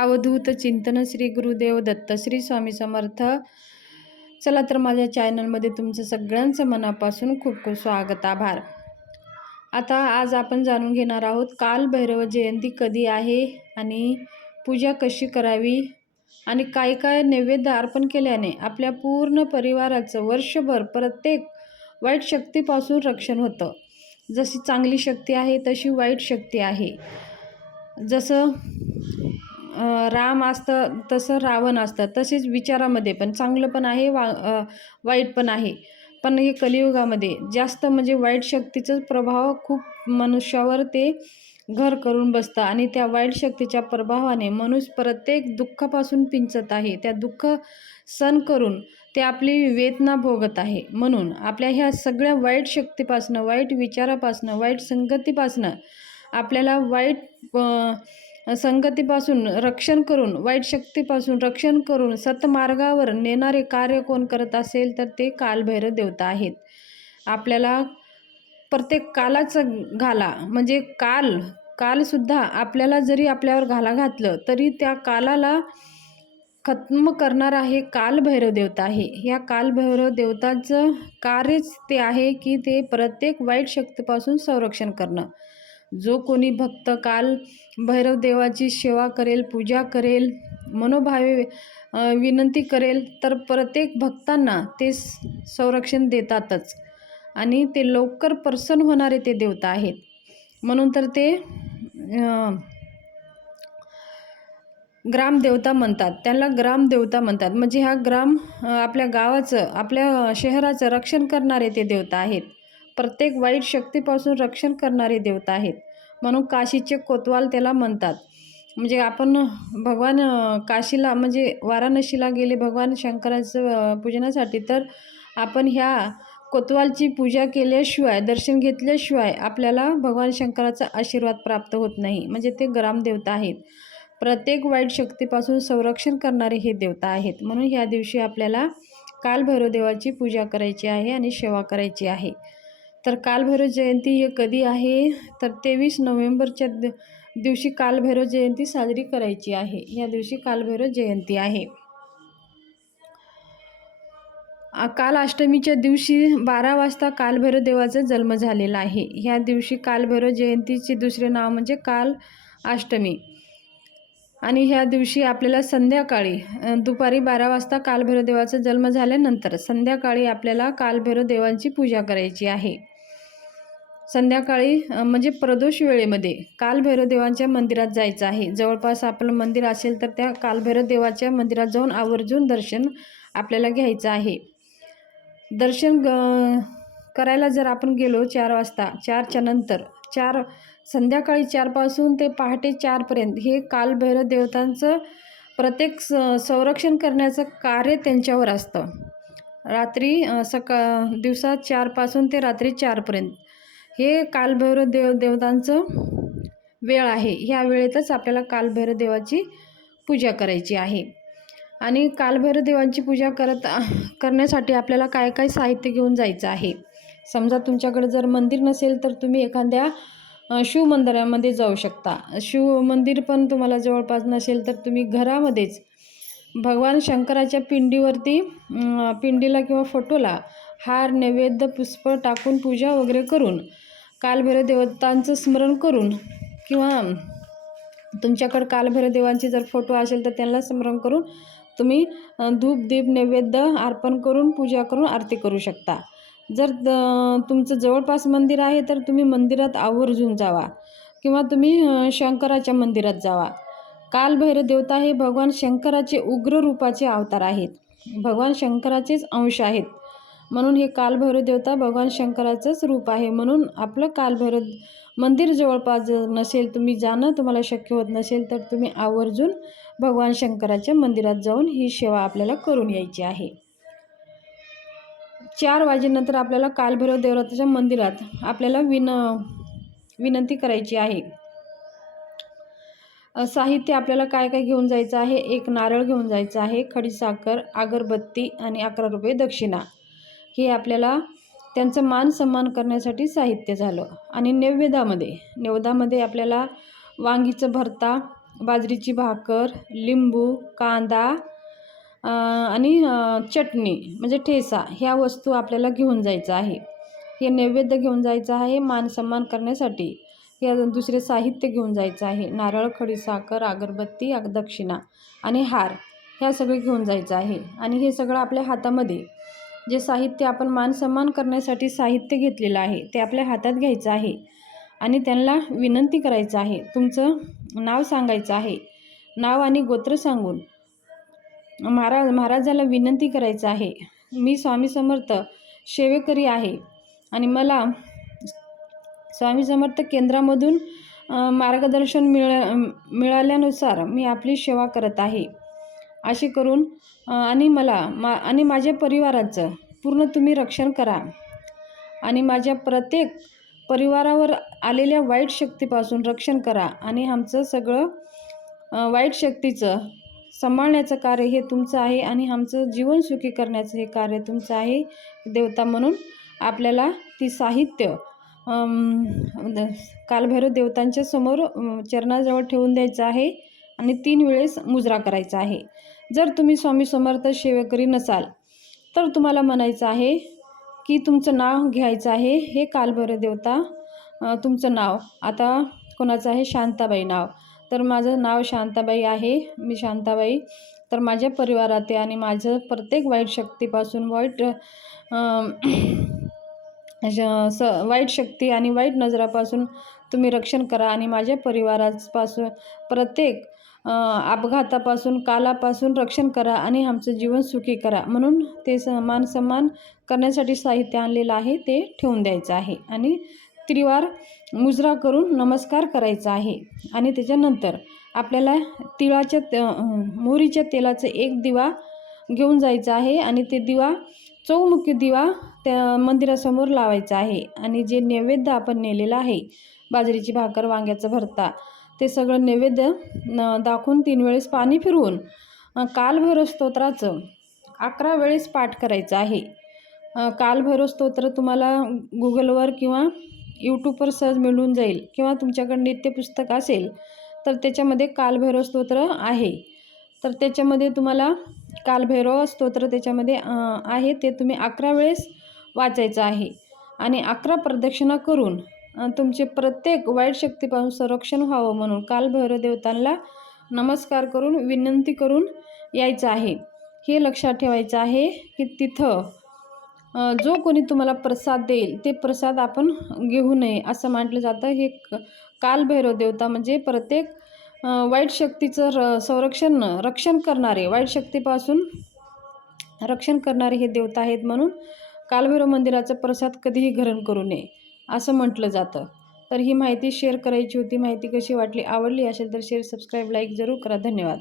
अवधूत चिंतन श्री गुरुदेव दत्त श्री स्वामी समर्थ. चला तर माझ्या चॅनलमध्ये तुमचं सगळ्यांचं मनापासून खूप खूप स्वागत आभार. आता आज आपण जाणून घेणार आहोत काल भैरव जयंती कधी आहे आणि पूजा कशी करावी आणि काय काय नैवेद्य अर्पण केल्याने आपल्या पूर्ण परिवाराचं वर्षभर प्रत्येक वाईट शक्तीपासून रक्षण होतं. जशी चांगली शक्ती आहे तशी वाईट शक्ती आहे. जसं राम असतं तसं रावण असतं. तसेच विचारामध्ये पण चांगलं पण आहे वा वाईट पण आहे. पण हे कलियुगामध्ये जास्त म्हणजे वाईट शक्तीचाच प्रभाव खूप मनुष्यावर ते घर करून बसतं आणि त्या वाईट शक्तीच्या प्रभावाने मनुष्य प्रत्येक दुःखापासून पिंचत आहे. त्या दुःख सण करून ते आपली वेदना भोगत आहे. म्हणून आपल्या ह्या सगळ्या वाईट शक्तीपासनं वाईट विचारापासनं वाईट संगतीपासनं आपल्याला वाईट संगतीपासून रक्षण करून वाईट शक्तीपासून रक्षण करून सतमार्गावर नेणारे कार्य कोण करत असेल तर ते कालभैरव देवता आहेत. आपल्याला प्रत्येक कालाचं घाला म्हणजे काल कालसुद्धा आपल्याला जरी आपल्यावर घाला घातलं तरी त्या कालाला खत्म करणारा हे कालभैरव देवता आहे. या कालभैरव देवताचं कार्यच ते आहे की ते प्रत्येक वाईट शक्तीपासून संरक्षण करणं. जो कोणी भक्त काल भैरव देवाची सेवा करेल पूजा करेल मनोभावे विनंती करेल तर प्रत्येक भक्तांना ते स- संरक्षण देतातच. आणि ते लवकर प्रसन्न होणारे ते देवता आहेत. म्हणून तर ते ग्रामदेवता म्हणतात. त्यांना ग्रामदेवता म्हणतात. म्हणजे हा ग्राम आपल्या गावाचं आपल्या शहराचं रक्षण करणारे ते देवता आहेत. प्रत्येक वाईट शक्तीपासून रक्षण करणारे देवता आहेत. म्हणून काशीचे कोतवाल त्याला म्हणतात. म्हणजे आपण भगवान काशीला म्हणजे वाराणसीला गेले भगवान शंकराचं पूजनासाठी तर आपण ह्या कोतवालची पूजा केल्याशिवाय दर्शन घेतल्याशिवाय आपल्याला भगवान शंकराचा आशीर्वाद प्राप्त होत नाही. म्हणजे ते ग्रामदेवता आहेत. प्रत्येक वाईट शक्तीपासून संरक्षण करणारे हे देवता आहेत. म्हणून ह्या दिवशी आपल्याला कालभैरव देवाची पूजा करायची आहे आणि सेवा करायची आहे. तर कालभैरव जयंती हे कधी आहे? तर तेवीस नोव्हेंबरच्या दिवशी कालभैरव जयंती साजरी करायची आहे. या दिवशी कालभैरव जयंती आहे. काल अष्टमीच्या दिवशी बारा वाजता कालभैरव देवाचा जन्म झालेला आहे. ह्या दिवशी कालभैरव जयंतीचे दुसरे नाव म्हणजे काल अष्टमी. आणि ह्या दिवशी आपल्याला संध्याकाळी दुपारी बारा वाजता कालभैरव देवाचा जन्म झाल्यानंतर संध्याकाळी आपल्याला कालभैरव देवांची पूजा करायची आहे. संध्याकाळी म्हणजे प्रदोष वेळेमध्ये कालभैरव देवांच्या मंदिरात जायचं आहे. जवळपास आपलं मंदिर असेल तर त्या कालभैरव देवाच्या मंदिरात जाऊन आवर्जून दर्शन आपल्याला घ्यायचं आहे. दर्शन ग करायला जर आपण गेलो चार वाजता चारच्या नंतर चार संध्याकाळी चारपासून ते पहाटे चारपर्यंत हे कालभैरव देवतांचं प्रत्येक स संरक्षण करण्याचं कार्य त्यांच्यावर असतं. रात्री सका दिवसा चारपासून ते रात्री चारपर्यंत हे कालभैरव देव देवतांचं वेळ आहे. ह्या वेळेतच आपल्याला कालभैरव देवाची पूजा करायची आहे. आणि कालभैरव देवांची पूजा करत करण्यासाठी आपल्याला काय काय साहित्य घेऊन जायचं आहे? समजा तुमच्याकडे जर मंदिर नसेल तर तुम्ही एखाद्या शिव मंदिरामध्ये जाऊ शकता. शिव मंदिर पण तुम्हाला जवळपास नसेल तर तुम्ही घरामध्येच भगवान शंकराच्या पिंडीवरती पिंडीला किंवा फोटोला हार नैवेद्य पुष्प टाकून पूजा वगैरे करून कालभैरव देवतांचं स्मरण करून किंवा तुमच्याकडं कालभैरव देवांचे जर फोटो असेल तर त्यांना स्मरण करून तुम्ही धूप दीप नैवेद्य अर्पण करून पूजा करून आरती करू शकता. जर द- तुमचं जवळपास मंदिर आहे तर तुम्ही मंदिरात आवर्जून जावा किंवा तुम्ही शंकराच्या मंदिरात जावा. कालभैरव देवता हे भगवान शंकराचे उग्र रूपाचे अवतार आहेत. भगवान शंकराचेच अंश आहेत. म्हणून हे कालभैरव देवता भगवान शंकराचंच रूप आहे. म्हणून आपलं कालभैरव मंदिर जवळपास नसेल तुम्ही जाणं तुम्हाला शक्य होत नसेल तर तुम्ही आवर्जून भगवान शंकराच्या मंदिरात जाऊन ही सेवा आपल्याला करून यायची आहे. चार वाजेनंतर आपल्याला कालभैरव देवराच्या मंदिरात आपल्याला विन विनंती करायची आहे. साहित्य आपल्याला काय काय घेऊन जायचं आहे? एक नारळ घेऊन जायचं आहे खडीसाखर अगरबत्ती आणि अकरा रुपये दक्षिणा. हे आपल्याला त्यांचं मान सन्मान करण्यासाठी साहित्य झालं. आणि नैवेद्यामध्ये नैवेद्यामध्ये आपल्याला वांगीचं भरता बाजरीची भाकर लिंबू कांदा आणि चटणी म्हणजे ठेसा ह्या वस्तू आपल्याला घेऊन जायचं आहे. हे नैवेद्य घेऊन जायचं आहे मान सन्मान करण्यासाठी. हे दुसरे साहित्य घेऊन जायचं आहे. नारळ खडीसाखर अगरबत्ती अग दक्षिणा आणि हार ह्या सगळे घेऊन जायचं आहे. आणि हे सगळं आपल्या हातामध्ये. जे साहित्य आपण मान सन्मान करण्यासाठी साहित्य घेतलेलं आहे ते आपल्या हातात घ्यायचं आहे आणि त्यांना विनंती करायचं आहे. तुमचं नाव सांगायचं आहे. नाव आणि गोत्र सांगून महाराज महाराजाला विनंती करायचं आहे. मी स्वामी समर्थ सेवेकरी आहे आणि मला स्वामी समर्थ केंद्रामधून मार्गदर्शन मिळ मिळाल्यानुसार मी आपली सेवा करत आहे. असे करून आणि मला मा आणि माझ्या परिवाराचं पूर्ण तुम्ही रक्षण करा. आणि माझ्या प्रत्येक परिवारावर आलेल्या वाईट शक्तीपासून रक्षण करा. आणि आमचं सगळं वाईट शक्तीचं सांभाळण्याचं कार्य हे तुमचं आहे. आणि आमचं जीवन सुखी करण्याचं हे कार्य तुमचं आहे देवता म्हणून आपल्याला ती साहित्य कालभैरव देवतांच्या समोर चरणाजवळ ठेवून द्यायचं आहे. आणि तीन वेळेस मुजरा करायचा आहे. जर तुम्ही स्वामी समर्थ सेवेकरी नसाल तर तुम्हाला म्हणायचं आहे की तुमचं नाव घ्यायचं आहे. हे कालभैरव देवता तुमचं नाव. आता कोणाचं आहे? शांताबाई नाव. तर माझं नाव शांताबाई आहे. मी शांताबाई. तर माझ्या परिवारात आहे आणि माझं प्रत्येक वाईट शक्तीपासून वाईट स वाईट शक्ती आणि वाईट नजरापासून तुम्ही रक्षण करा आणि माझ्या परिवारापासून प्रत्येक अपघातापासून कालापासून रक्षण करा आणि आमचं जीवन सुखी करा. म्हणून ते समान सन्मान करण्यासाठी साहित्य आणलेलं आहे ते ठेवून द्यायचं आहे. आणि त्रिवार मुजरा करून नमस्कार करायचा आहे. आणि त्याच्यानंतर आपल्याला तिळाच्या त- मोहरीच्या तेलाचं एक दिवा घेऊन जायचं आहे आणि ते दिवा चौमुखी दिवा त्या मंदिरासमोर लावायचा आहे. आणि जे नैवेद्य आपण नेलेलं आहे बाजरीची भाकर वांग्याचं भरता ते सगळं नैवेद्य न दाखवून तीन वेळेस पाणी फिरवून कालभैरव स्तोत्राचं अकरा वेळेस पाठ करायचं आहे. कालभैरव स्तोत्र तुम्हाला गुगलवर किंवा यूट्यूबवर सहज मिळून जाईल किंवा तुमच्याकडे नित्यपुस्तक असेल तर त्याच्यामध्ये कालभैरव स्तोत्र आहे. तर त्याच्यामध्ये तुम्हाला कालभैरव स्तोत्र त्याच्यामध्ये आहे. ते तुम्ही अकरा वेळेस वाचायचं आहे. आणि अकरा प्रदक्षिणा करून तुमचे प्रत्येक वाईट शक्तीपासून संरक्षण व्हावं म्हणून कालभैरव देवतांना नमस्कार करून विनंती करून यायचं आहे. हे लक्षात ठेवायचं आहे की तिथं जो कोणी तुम्हाला प्रसाद देईल ते प्रसाद आपण घेऊ नये असं म्हटलं जातं. हे क कालभैरव देवता म्हणजे प्रत्येक वाईट शक्तीचं र संरक्षण रक्षण करणारे वाईट शक्तीपासून रक्षण करणारे हे देवता आहेत म्हणून कालभैरव मंदिराचा प्रसाद कधीही घरण करू नये असं म्हटलं जातं. तर ही माहिती शेअर करायची होती. माहिती कशी वाटली आवडली असेल तर शेअर सबस्क्राईब लाईक जरूर करा. धन्यवाद.